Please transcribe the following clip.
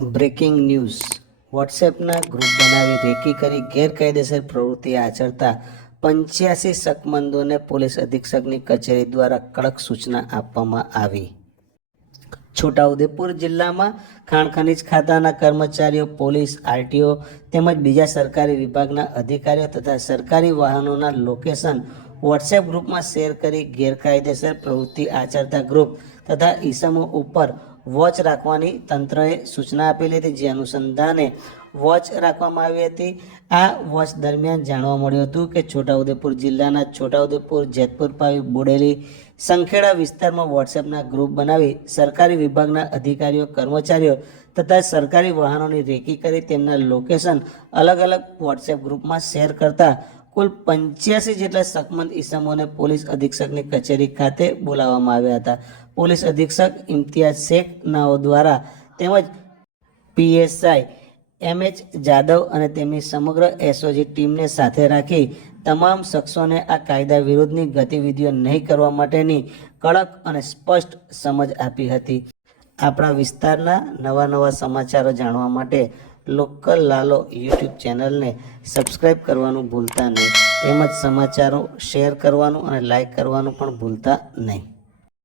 Breaking news વોટ્સએપના group બનાવી recce કરી ગેરકાયદેસર પ્રવૃત્તિ આચરતા 85 શકમંદોને પોલીસ અધિક્ષકની કચેરી દ્વારા કડક સૂચના આપવામાં આવી। છોટાઉદેપુર જિલ્લામાં ખાણ ખનીજ ખાતાના કર્મચારીઓ, પોલીસ, આરટીઓ તેમજ બીજા સરકારી વિભાગના અધિકારીઓ તથા સરકારી વાહનોના લોકેશન વોટ્સએપ ગ્રુપમાં શેર કરી ગેરકાયદેસર પ્રવૃત્તિ આચરતા ગ્રુપ તથા ઈસમો ઉપર વોચ રાખવાની તંત્રએ સૂચના આપેલી હતી, જે અનુસંધાને વોચ રાખવામાં આવી હતી। આ વોચ દરમિયાન જાણવા મળ્યું હતું કે છોટાઉદેપુર જિલ્લાના છોટાઉદેપુર, જેતપુર, પાવી, બોડેલી, સંખેડા વિસ્તારમાં વોટ્સએપના ગ્રુપ બનાવી સરકારી વિભાગના અધિકારીઓ, કર્મચારીઓ તથા સરકારી વાહનોની રેકી કરી તેમના લોકેશન અલગ અલગ વોટ્સએપ ગ્રુપમાં શેર કરતા કુલ 85 જેટલા શકમંદ ઈસમોને પોલીસ અધિક્ષકની કચેરી ખાતે બોલાવવામાં આવ્યા હતા। પોલીસ અધિક્ષક ઇમ્તિયાઝ શેખ નાઓ દ્વારા તેમજ પીએસઆઈ એમએચ જાદવ અને તેમની સમગ્ર એસઓજી ટીમને સાથે રાખી તમામ શખ્સોને આ કાયદા વિરુદ્ધની ગતિવિધિઓ નહીં કરવા માટેની કડક અને સ્પષ્ટ સમજ આપી હતી। આપણા વિસ્તારના નવા સમાચારો જાણવા માટે લોકલ લાલો યુટ્યુબ ચેનલને સબસ્ક્રાઈબ કરવાનું ભૂલતા નહીં, તેમજ સમાચારો શેર કરવાનું અને લાઈક કરવાનું પણ ભૂલતા નહીં।